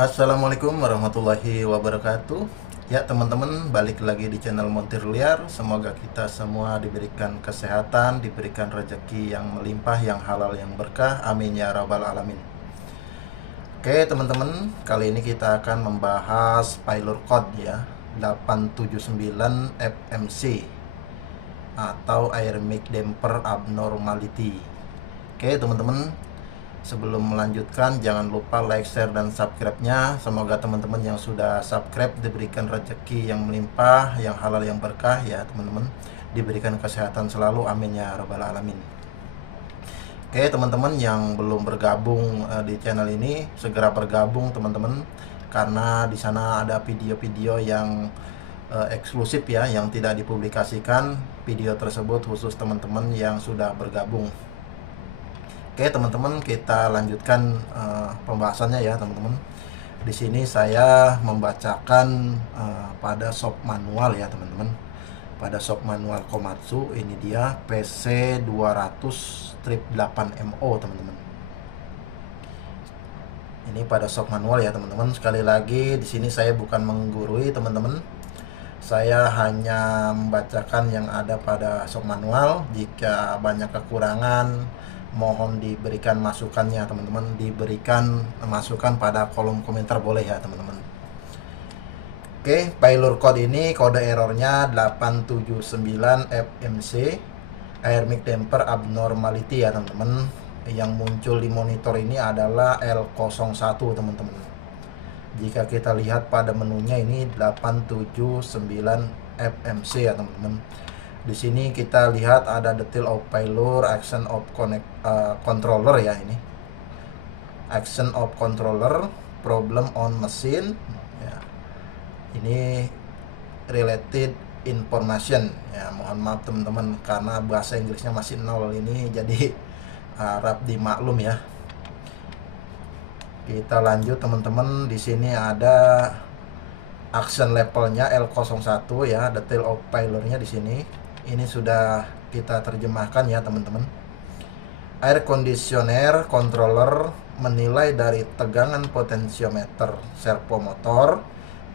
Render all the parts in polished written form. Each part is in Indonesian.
Assalamualaikum warahmatullahi wabarakatuh. Ya teman-teman, balik lagi di channel Montir Liar. Semoga kita semua diberikan kesehatan, diberikan rezeki yang melimpah, yang halal, yang berkah. Amin ya rabbal alamin. Oke teman-teman, kali ini kita akan membahas Pylor Code ya 879 FMC atau Air Mic Damper Abnormality. Oke teman-teman, sebelum melanjutkan, jangan lupa like, share, dan subscribe-nya. Semoga teman-teman yang sudah subscribe diberikan rezeki yang melimpah, yang halal, yang berkah ya teman-teman. Diberikan kesehatan selalu, amin ya rabbal alamin. Oke teman-teman yang belum bergabung di channel ini, segera bergabung teman-teman. Karena di sana ada video-video yang eksklusif ya, yang tidak dipublikasikan. Video tersebut khusus teman-teman yang sudah bergabung. Oke teman-teman, kita lanjutkan pembahasannya ya teman-teman. Di sini saya membacakan pada shop manual ya teman-teman. Pada shop manual Komatsu, ini dia PC 200-8MO teman-teman. Ini pada shop manual ya teman-teman. Sekali lagi di sini saya bukan menggurui teman-teman. Saya hanya membacakan yang ada pada shop manual. Jika banyak kekurangan, mohon diberikan masukannya teman-teman, diberikan masukan pada kolom komentar boleh ya teman-teman. Oke, Pylor Code ini kode errornya 879 FMC Air Mic Damper Abnormality ya teman-teman. Yang muncul di monitor ini adalah L01 teman-teman. Jika kita lihat pada menunya ini 879 FMC ya teman-teman. Di sini kita lihat ada detail of Pylor, action of controller ya ini. Action of controller, problem on machine. Ya. Ini related information. Ya, mohon maaf teman-teman karena bahasa Inggrisnya masih nol ini, jadi harap dimaklum ya. Kita lanjut teman-teman. Di sini ada action levelnya L01 ya, detail of Pylornya di sini. Ini sudah kita terjemahkan ya teman-teman. Air conditioner controller menilai dari tegangan potensiometer servomotor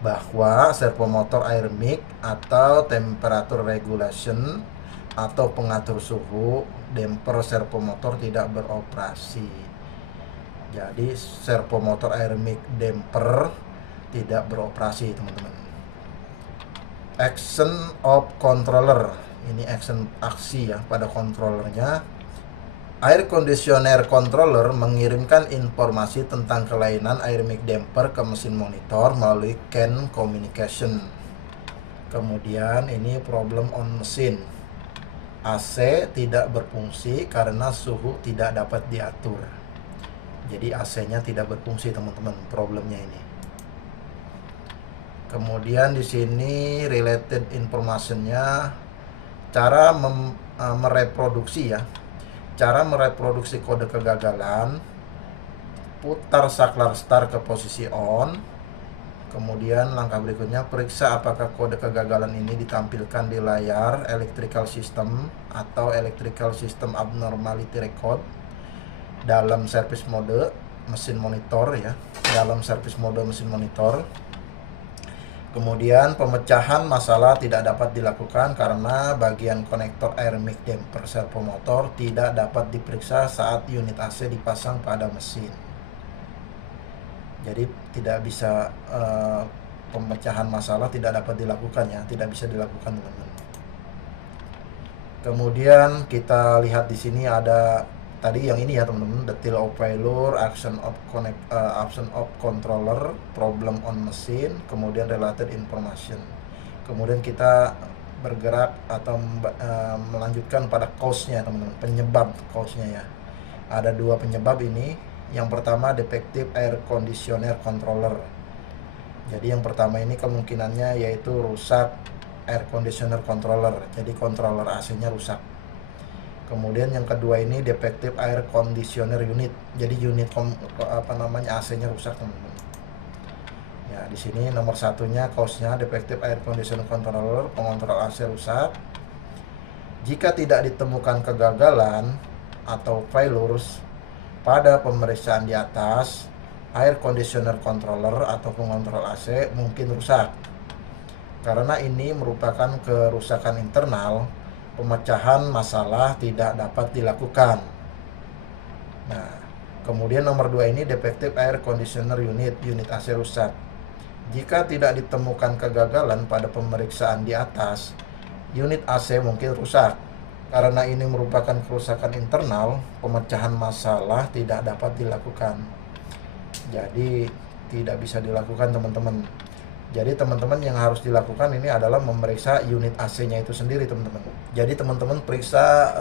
bahwa servomotor air mic atau temperature regulation atau pengatur suhu damper servomotor tidak beroperasi. Jadi servomotor air mic damper tidak beroperasi teman-teman. Action of controller, ini aksi ya pada controllernya. Air conditioner controller mengirimkan informasi tentang kelainan air mic damper ke mesin monitor melalui CAN communication. Kemudian ini problem on mesin. AC tidak berfungsi karena suhu tidak dapat diatur. Jadi AC-nya tidak berfungsi teman-teman, problemnya ini. Kemudian di sini related information-nya, cara mereproduksi ya. Cara mereproduksi kode kegagalan, putar saklar start ke posisi on. Kemudian langkah berikutnya, periksa apakah kode kegagalan ini ditampilkan di layar electrical system atau electrical system abnormality record dalam service mode mesin monitor ya, dalam service mode mesin monitor. Kemudian pemecahan masalah tidak dapat dilakukan karena bagian konektor air mic damper servomotor tidak dapat diperiksa saat unit AC dipasang pada mesin. Jadi tidak bisa, pemecahan masalah tidak dapat dilakukan ya, tidak bisa dilakukan teman-teman. Kemudian kita lihat di sini ada tadi yang ini ya teman-teman, detail of Pylor, action of controller, problem on machine, kemudian related information. Kemudian kita bergerak atau melanjutkan pada cause-nya teman-teman, penyebab cause-nya ya. Ada dua penyebab ini. Yang pertama defective air conditioner controller. Jadi yang pertama ini kemungkinannya yaitu rusak air conditioner controller. Jadi controller AC-nya rusak. Kemudian yang kedua ini defective air conditioner unit. Jadi unit AC-nya rusak teman-teman. Ya, di sini nomor satunya cause-nya defective air conditioner controller, pengontrol AC rusak. Jika tidak ditemukan kegagalan atau failures pada pemeriksaan di atas, air conditioner controller atau pengontrol AC mungkin rusak. Karena ini merupakan kerusakan internal, pemecahan masalah tidak dapat dilakukan. Nah, kemudian nomor 2 ini defective air conditioner unit AC rusak. Jika tidak ditemukan kegagalan pada pemeriksaan di atas, unit AC mungkin rusak. Karena ini merupakan kerusakan internal, pemecahan masalah tidak dapat dilakukan. Jadi tidak bisa dilakukan, teman-teman. Jadi teman-teman yang harus dilakukan ini adalah memeriksa unit AC-nya itu sendiri, teman-teman. Jadi teman-teman periksa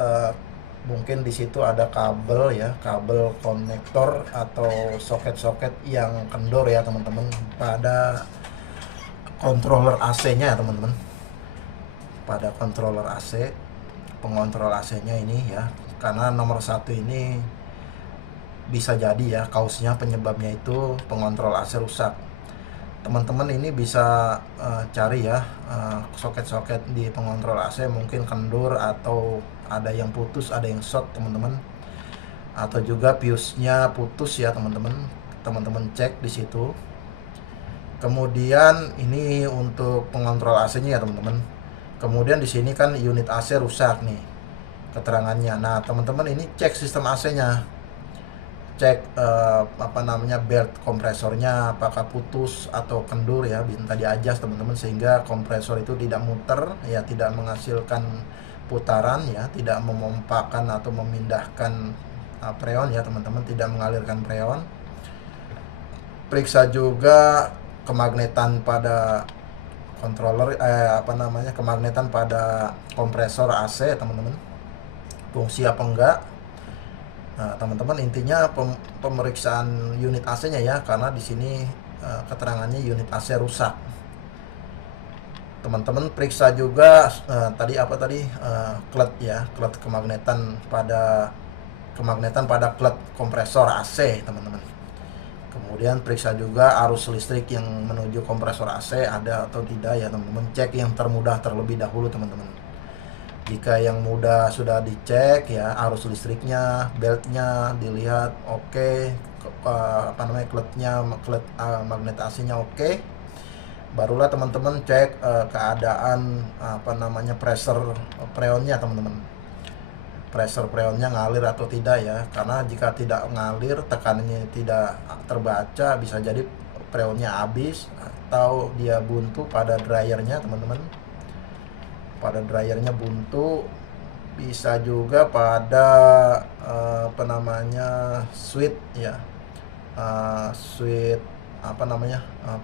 mungkin di situ ada kabel ya, kabel konektor atau soket-soket yang kendor ya, teman-teman, pada controller AC-nya ya, teman-teman. Pada controller AC, pengontrol AC-nya ini ya. Karena nomor 1 ini bisa jadi ya kausnya, penyebabnya itu pengontrol AC rusak. Teman-teman ini bisa cari ya soket-soket di pengontrol AC mungkin kendur atau ada yang putus, ada yang short, teman-teman, atau juga fuse-nya putus ya, teman-teman. Teman-teman cek di situ. Kemudian ini untuk pengontrol AC-nya ya, teman-teman. Kemudian di sini kan unit AC rusak nih keterangannya. Nah, teman-teman ini cek sistem AC-nya. Cek belt kompresornya apakah putus atau kendur ya, minta diadjust, teman-teman, sehingga kompresor itu tidak muter ya, tidak menghasilkan putaran ya, tidak memompakan atau memindahkan freon ya, teman-teman, tidak mengalirkan freon. Periksa juga kemagnetan pada controller kemagnetan pada kompresor AC, teman-teman, fungsi apa enggak. Nah, teman-teman, intinya pemeriksaan unit AC-nya ya, karena di sini keterangannya unit AC rusak. Teman-teman periksa juga klet ya, klet kemagnetan pada klet kompresor AC, teman-teman. Kemudian periksa juga arus listrik yang menuju kompresor AC ada atau tidak ya, teman-teman. Cek yang termudah terlebih dahulu, teman-teman. Jika yang mudah sudah dicek ya, arus listriknya, beltnya dilihat oke, klet magnet AC-nya oke, barulah teman-teman cek keadaan pressure freonnya, teman-teman. Pressure freonnya ngalir atau tidak ya, karena jika tidak ngalir, tekanannya tidak terbaca, bisa jadi freonnya habis atau dia buntu pada dryernya, teman-teman. Pada dryernya buntu, bisa juga pada switch ya,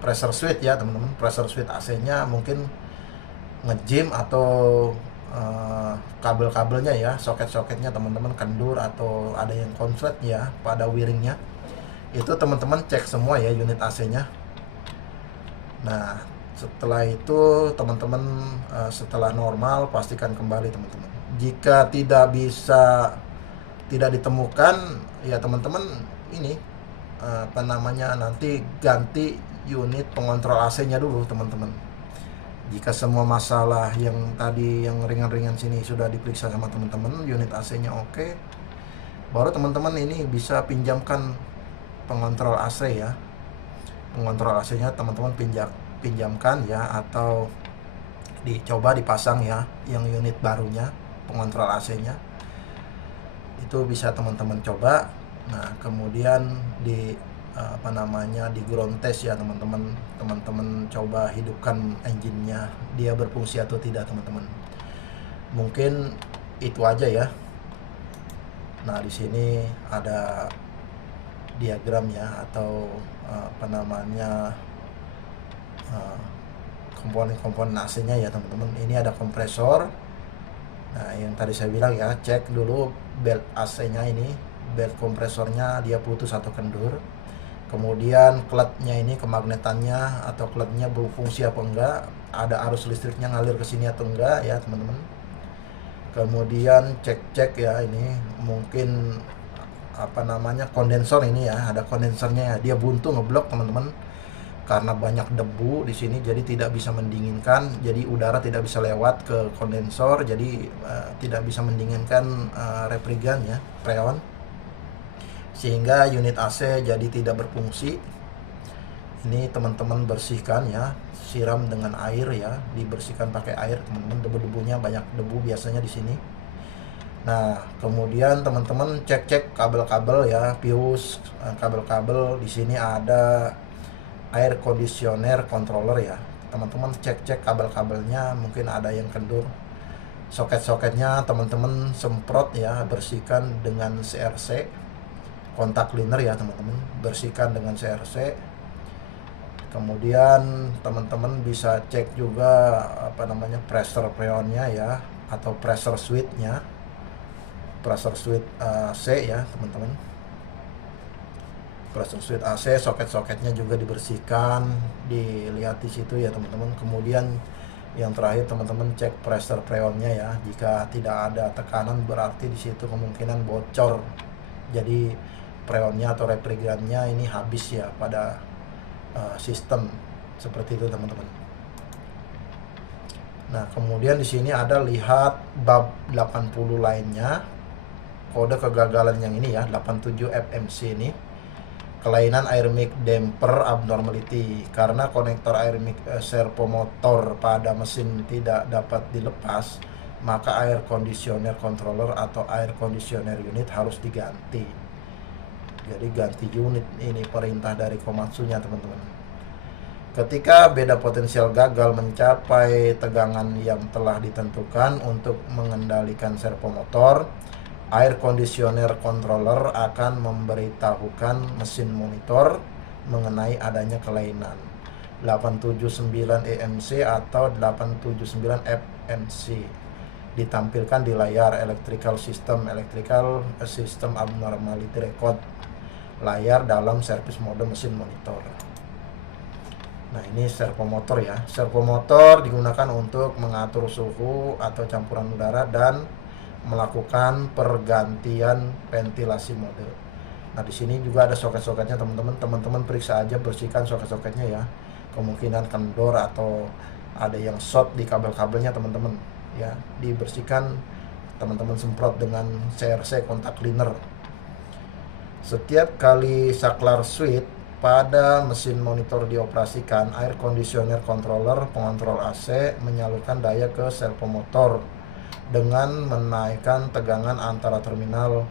pressure switch ya, teman-teman. Pressure switch AC-nya mungkin ngejim atau kabel-kabelnya ya, soket-soketnya, teman-teman, kendur atau ada yang konslet ya pada wiringnya. Itu teman-teman cek semua ya unit AC-nya. Nah, setelah itu teman-teman setelah normal pastikan kembali, teman-teman. Jika tidak ditemukan ya, teman-teman ini nanti ganti unit pengontrol AC-nya dulu, teman-teman. Jika semua masalah yang tadi yang ringan-ringan sini sudah diperiksa sama teman-teman, unit AC-nya oke, baru teman-teman ini bisa pinjamkan pengontrol AC ya. Pengontrol AC-nya teman-teman pinjamkan ya, atau dicoba dipasang ya yang unit barunya, pengontrol AC-nya itu bisa teman-teman coba. Nah, kemudian di ground test ya, teman-teman coba hidupkan engine-nya, dia berfungsi atau tidak, teman-teman. Mungkin itu aja ya. Nah, di sini ada diagram ya, atau komponen-komponen AC-nya ya, teman-teman. Ini ada kompresor. Nah, yang tadi saya bilang ya, cek dulu belt AC-nya ini, belt kompresornya dia putus atau kendur. Kemudian kletnya ini, kemagnetannya atau kletnya berfungsi apa enggak, ada arus listriknya ngalir ke sini atau enggak ya, teman-teman. Kemudian cek ya, ini mungkin kondensor ini ya, ada kondensernya ya, dia buntu, ngeblok, teman-teman, karena banyak debu di sini, jadi tidak bisa mendinginkan, jadi udara tidak bisa lewat ke kondensor, jadi tidak bisa mendinginkan refrigeran ya, freon, sehingga unit AC jadi tidak berfungsi. Ini teman-teman bersihkan ya, siram dengan air ya, dibersihkan pakai air teman-teman, debu-debunya banyak debu biasanya di sini. Nah, kemudian teman-teman cek-cek kabel-kabel ya, fuse, kabel-kabel. Di sini ada air conditioner controller ya. Teman-teman cek-cek kabel-kabelnya, mungkin ada yang kendur. Soket-soketnya teman-teman semprot ya, bersihkan dengan CRC, kontak cleaner ya teman-teman, bersihkan dengan CRC. Kemudian teman-teman bisa cek juga pressure freonnya ya, atau pressure switch-nya, pressure switch AC ya teman-teman. Pressure switch AC, soket-soketnya juga dibersihkan, dilihat di situ ya teman-teman. Kemudian yang terakhir teman-teman cek pressure freonnya ya. Jika tidak ada tekanan berarti di situ kemungkinan bocor. Jadi freonnya atau refrigerannya ini habis ya pada sistem seperti itu teman-teman. Nah, kemudian di sini ada lihat bab 80 lainnya. Kode kegagalan yang ini ya, 87 FMC ini. Kelainan air mix damper abnormality, karena konektor air mix servo motor pada mesin tidak dapat dilepas, maka air conditioner controller atau air conditioner unit harus diganti. Jadi ganti unit, ini perintah dari Komatsunya teman-teman. Ketika beda potensial gagal mencapai tegangan yang telah ditentukan untuk mengendalikan servo motor, air conditioner controller akan memberitahukan mesin monitor mengenai adanya kelainan 879 EMC atau 879 FMC ditampilkan di layar electrical system abnormality record, layar dalam service mode mesin monitor. Nah, ini servo motor ya. Servo motor digunakan untuk mengatur suhu atau campuran udara dan melakukan pergantian ventilasi mode. Nah, di sini juga ada soket-soketnya teman-teman. Teman-teman periksa aja, bersihkan soket-soketnya ya. Kemungkinan kendor atau ada yang short di kabel-kabelnya teman-teman ya. Dibersihkan, teman-teman semprot dengan CRC kontak cleaner. Setiap kali saklar switch pada mesin monitor dioperasikan, air conditioner controller pengontrol AC menyalurkan daya ke servo motor dengan menaikkan tegangan antara terminal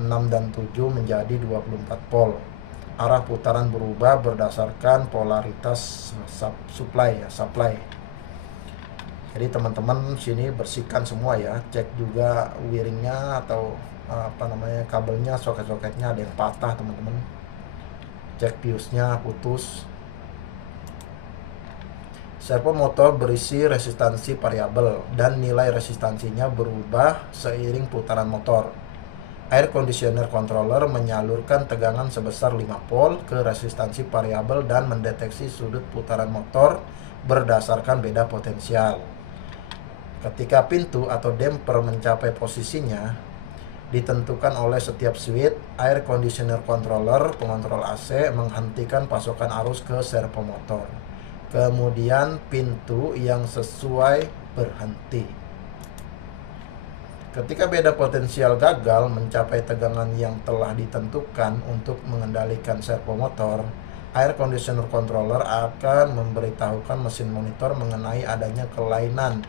6 dan 7 menjadi 24 volt. Arah putaran berubah berdasarkan polaritas supply. Jadi teman-teman sini bersihkan semua ya, cek juga wiringnya atau kabelnya, soket-soketnya ada yang patah teman-teman. Cek fuse-nya putus. Servo motor berisi resistansi variabel dan nilai resistansinya berubah seiring putaran motor. Air conditioner controller menyalurkan tegangan sebesar 5 volt ke resistansi variabel dan mendeteksi sudut putaran motor berdasarkan beda potensial. Ketika pintu atau damper mencapai posisinya ditentukan oleh setiap switch, air conditioner controller pengontrol AC menghentikan pasokan arus ke servo motor. Kemudian pintu yang sesuai berhenti. Ketika beda potensial gagal mencapai tegangan yang telah ditentukan untuk mengendalikan servo motor, air conditioner controller akan memberitahukan mesin monitor mengenai adanya kelainan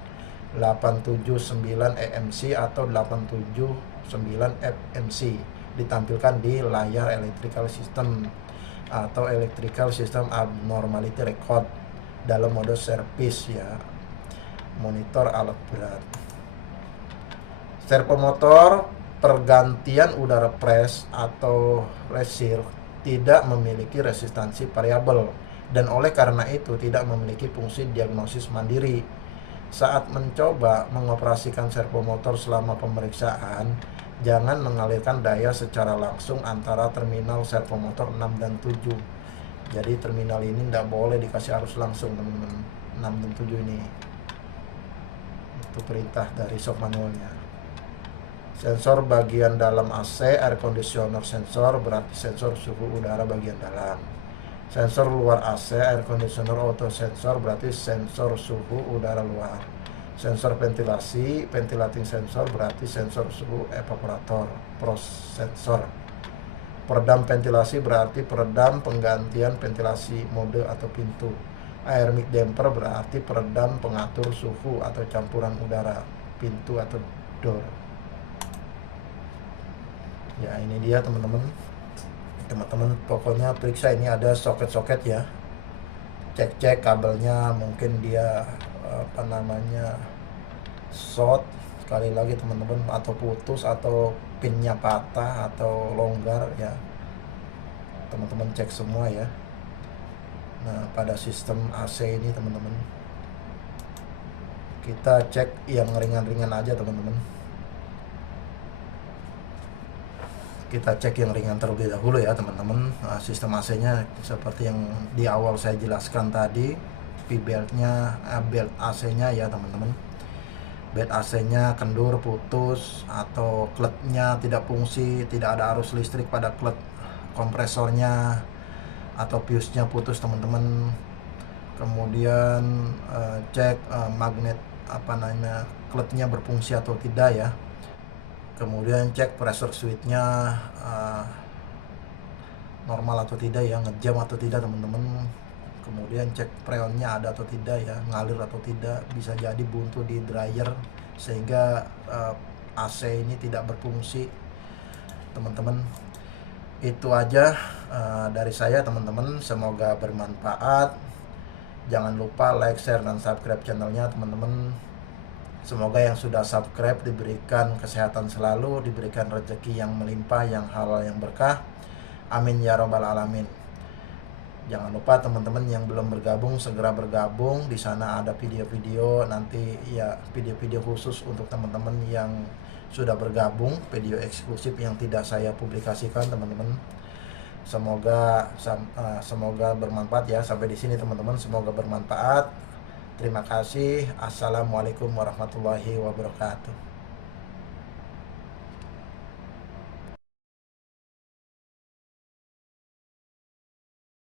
879 EMC atau 879 FMC ditampilkan di layar electrical system atau electrical system abnormality record dalam mode service ya, monitor alat berat. Servo motor pergantian udara press atau reserve tidak memiliki resistansi variabel dan oleh karena itu tidak memiliki fungsi diagnosis mandiri. Saat mencoba mengoperasikan servo motor selama pemeriksaan, jangan mengalirkan daya secara langsung antara terminal servo motor 6 dan 7. Jadi terminal ini tidak boleh dikasih arus langsung teman-teman, 6 dan 7 ini. Itu perintah dari shock manualnya. Sensor bagian dalam AC, air conditioner sensor berarti sensor suhu udara bagian dalam. Sensor luar AC, air conditioner auto sensor berarti sensor suhu udara luar. Sensor ventilasi, ventilating sensor berarti sensor suhu evaporator, pros sensor. Peredam ventilasi berarti peredam penggantian ventilasi mode atau pintu. Airmic damper berarti peredam pengatur suhu atau campuran udara pintu atau door. Ya, ini dia teman-teman. Teman-teman pokoknya periksa, ini ada soket-soket ya. Cek-cek kabelnya, mungkin dia short sekali lagi teman-teman, atau putus, atau pinnya patah atau longgar ya. Teman-teman cek semua ya. Nah, pada sistem AC ini teman-teman, kita cek yang ringan-ringan aja teman-teman. Kita cek yang ringan terlebih dahulu ya teman-teman. Nah, sistem AC-nya seperti yang di awal saya jelaskan tadi, V-beltnya, belt AC-nya ya teman-teman. Belt AC-nya kendur, putus, atau kletnya tidak fungsi, tidak ada arus listrik pada klet kompresornya, atau fuse-nya putus teman-teman. Kemudian cek magnet kletnya berfungsi atau tidak ya. Kemudian cek pressure switch-nya normal atau tidak ya, ngejam atau tidak teman-teman. Kemudian cek freonnya ada atau tidak ya, ngalir atau tidak. Bisa jadi buntu di dryer sehingga AC ini tidak berfungsi teman-teman. Itu aja dari saya teman-teman, semoga bermanfaat. Jangan lupa like, share, dan subscribe channelnya teman-teman. Semoga yang sudah subscribe diberikan kesehatan selalu, diberikan rezeki yang melimpah, yang halal, yang berkah. Amin ya robbal alamin. Jangan lupa teman-teman yang belum bergabung segera bergabung. Di sana ada video-video nanti ya, video-video khusus untuk teman-teman yang sudah bergabung, video eksklusif yang tidak saya publikasikan teman-teman. Semoga bermanfaat ya. Sampai di sini teman-teman, semoga bermanfaat. Terima kasih. Assalamualaikum warahmatullahi wabarakatuh.